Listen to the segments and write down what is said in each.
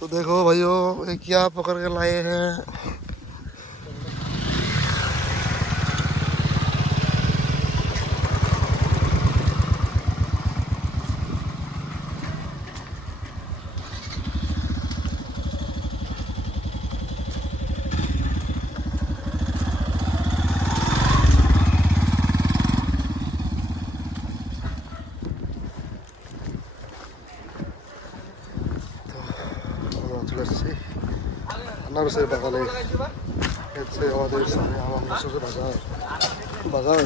तो देखो भाइयों ये क्या पकड़ के लाए हैं? চলে এসেছি আনারসের বাগানে হচ্ছে আমাদের সামনে আমার মিশরের বাজার বাগান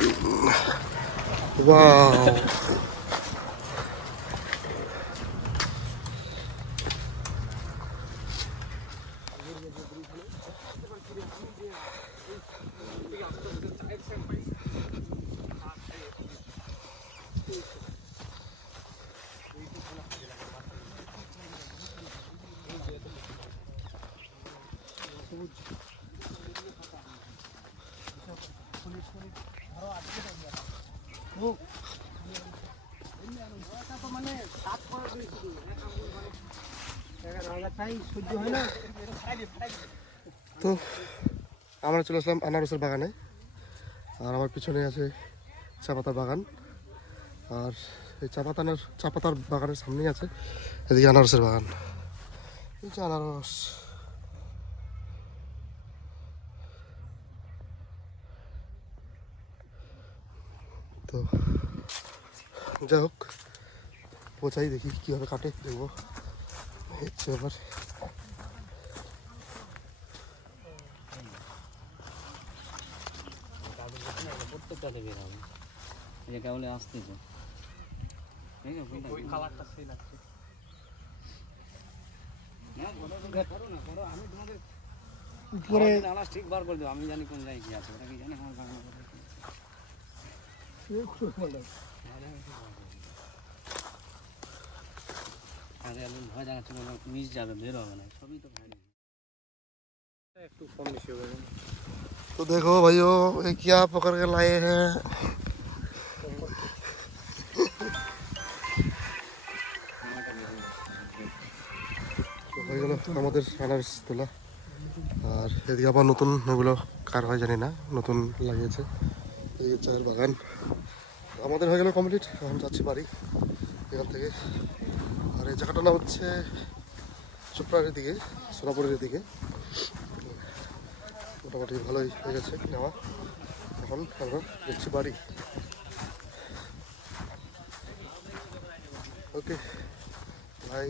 ওয়াও তো আমরা চলে আসলাম আনারসের বাগানে। আর আমার পিছনে আছে চা পাতার বাগান। আর এই চা পাতার চা পাতার বাগানের সামনেই আছে এদিকে আনারসের বাগান। এই আনারস। তো যাই হোক পচাই দেখি কীভাবে কাটে দেখব। হচ্ছে এবার প্রত্যেকটাতে বের হবে এই কেবলে আসতেছে ঠিক আছে ফুলটা ওই কালারটা সেই লাগছে না, করো, করো, করো না, করো, আমি তোমাদের উপরে ঠিক বার করে দেবো আমি জানি কোন জায়গায় কি আছে ওটা কি জানে? আমার বাগানে কোথায় কি আছে। আরে আমি ভয় দেখাচ্ছে বললাম মিস যাবে বের হবে না সবই তো ভাই একটু কম বেশি হবে না तो देखो भाइयों ये क्या पकड़ के लाए हैं তো হয়ে গেল আমাদের আনারস তোলা আর এদিকে আবার নতুন এগুলো কার হয় জানি না নতুন লাগিয়েছে এই যে চায়ের বাগান আমাদের হয়ে গেল কমপ্লিট এখন যাচ্ছি বাড়ি, এখান থেকে। আর এই জায়গাটার নাম হচ্ছে চোপড়ার দিকে, সোনাপুরের দিকে। মোটামুটি ভালোই হয়ে গেছে নেওয়া। এখন আমরা যাচ্ছি বাড়ি। Okay bye